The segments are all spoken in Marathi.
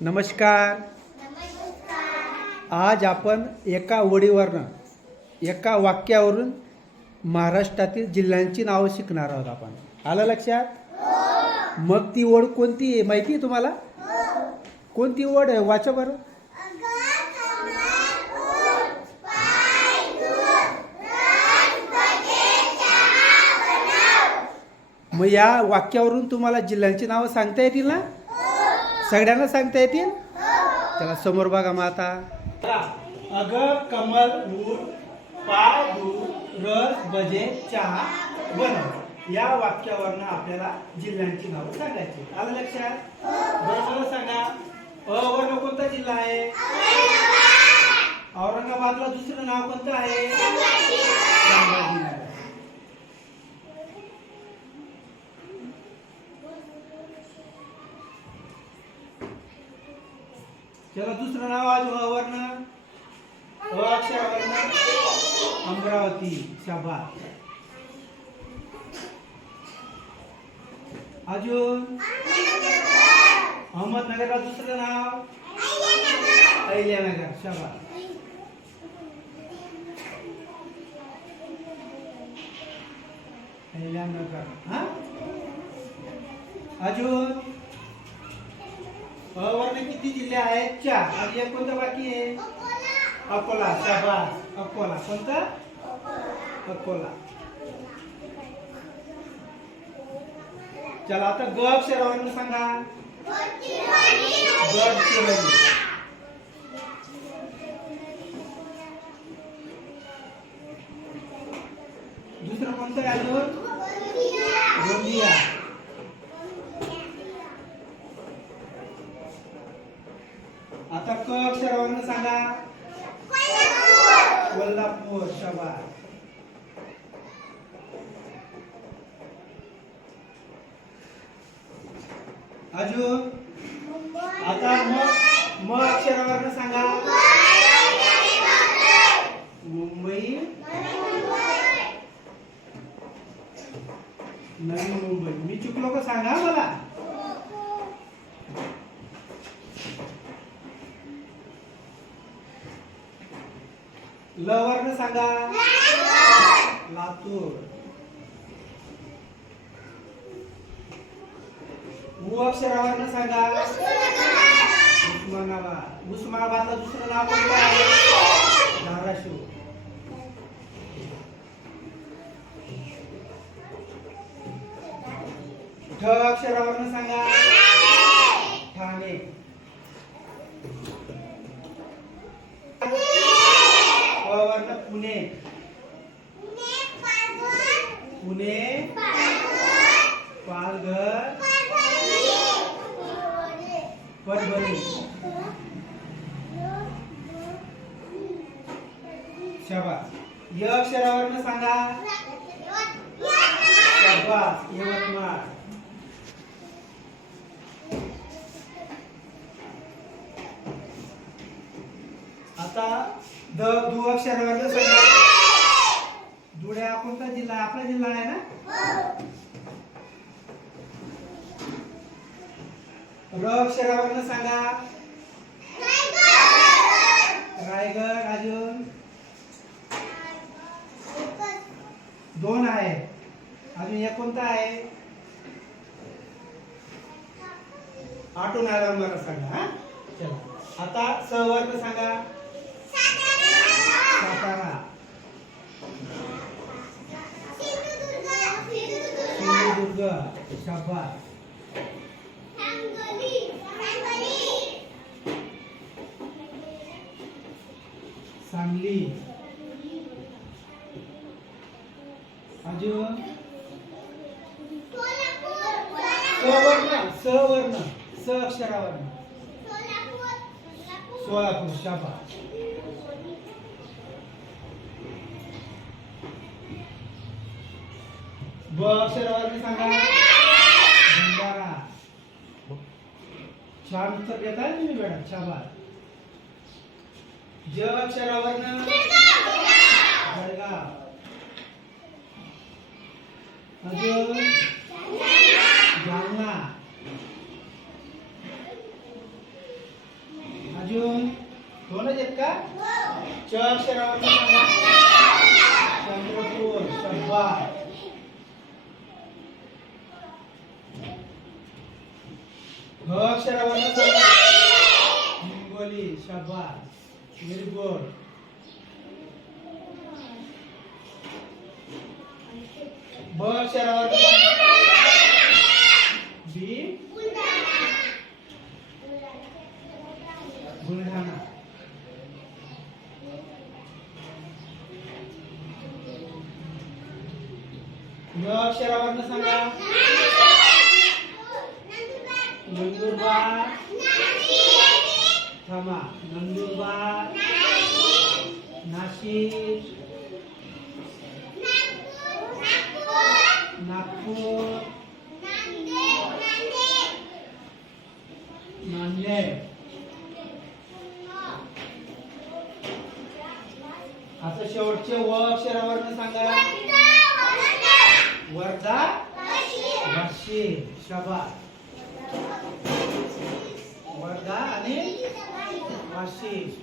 नमस्कार. आज आपण एका ओळीवरनं एका वाक्यावरून महाराष्ट्रातील जिल्ह्यांची नावं शिकणार आहोत आपण. आलं लक्षात? मग ती ओढ कोणती आहे माहिती आहे तुम्हाला? कोणती ओढ आहे? वाचा बरं. मग या वाक्यावरून तुम्हाला जिल्ह्यांची नावं सांगता येतील ना? सगळ्यांना सांगता येतील? चला समोर बघा मग आता अग कमल ऊर पाय दूर रस बजे चहा बनव. या वाक्यावरनं आपल्याला जिल्ह्यांची नावं सांगायची आलं लक्षात? बरं मला सांगा. अ वर्ण कोणता जिल्हा आहे. औरंगाबादला दुसरं नाव कोणतं आहे? त्याला दुसरं नाव अजून अवर्ण वर्ण अमरावती शाबा अजून? अहमदनगरला दुसरं नाव? अहिल्यानगर शाबा अहिल्यानगर हा? अजून? वर्ण किती जिल्हे आहेत? चार. आणि एक कोणतं बाकी आहे? अकोला. शाबास. अकोला. कोणता? अकोला. चला आता ग अक्षरावरून सांगा. गडचिरोली दुसरं कोणतं आहे गोंदिया आता क अक्षरावरून सांगा कोल्हापूर शाबास अजून आता म म अक्षरावरून सांगा मुंबई नवी मुंबई मी चुकलो का सांगा मला ल वर्ण सांगा? लातूर. उ अक्षरावरनं सांगा. उस्मानाबाद. उस्मानाबादला दुसरं नाव कोणतं आहे? धाराशिव. ठ अक्षरावरनं सांगा. ठाणे. पुणे. पुणे पालघर. परभणी. शाबास. य अक्षरावरनं सांगा. शाबास. यवतमाळ. आता द दु अक्षरावरनं सांगा धुळ्या कोणता जिल्हा? आपला जिल्हा आहे ना? र अक्षरावरनं सांगा. रायगड अजून दोन आहे. अजून एक कोणता आहे? आठवून आला मला सांगा हा? चला. आता सहवर्ग सांगा. सिंधुदुर्ग शाबास. सांगली अजून? सवर्ण सवर्ण स अक्षरावर्ण सोलापूर शाबास. ब सांगा. छान उत्तर आहे तुम्ही मॅडम. शाबास. ज अक्षरावरनं अजून? जालना. अजून? दोनच आहेत का? च अक्षरावर चंद्रपूर. शब्बा शब्बास ह अक्षरावर हिंगोली शब्बास निर्गुण ब अक्षरावर बी बुलढाणा य अक्षरावर सांगा नंदुरबार। थांबा नंदुरबार। नाशिक। नागपूर। नांदेड। आता शेवटचे व अक्षरावर सांगा. वर्धा वाशी शाबास. वर्धा आणि? आशिष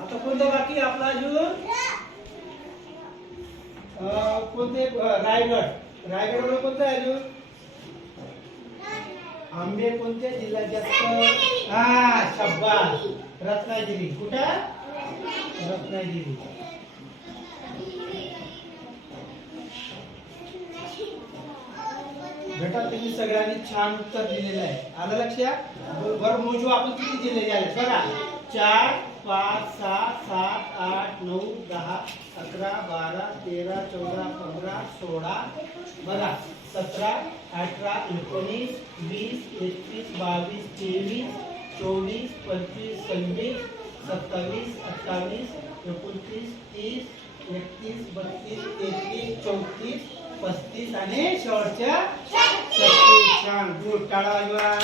आता कोणतं बाकी आपला अजून? कोणते रायगड रायगड. रायगड कोणतं आहे अजून? आंबे कोणत्या जिल्ह्यात जास्त हा शब्बा रत्नागिरी. कुठं? रत्नागिरी. बेटा तुम्ही सगळ्यांनी छान उत्तर दिलेलं आहे. आलं लक्षात बरं मोजू आपण किती दिलेले आहे बघा. चार पाच सहा सात आठ नऊ दहा अकरा बारा तेरा चौदा पंधरा सोळा बघा. सतरा अठरा एकोणीस वीस एकवीस बावीस तेवीस चोवीस पंचवीस सव्वीस सत्तावीस अठ्ठावीस एकोणतीस तीस एकतीस बत्तीस तेहतीस चौतीस पस्तीस आणि शेवटच्या छान. गुड. टाळा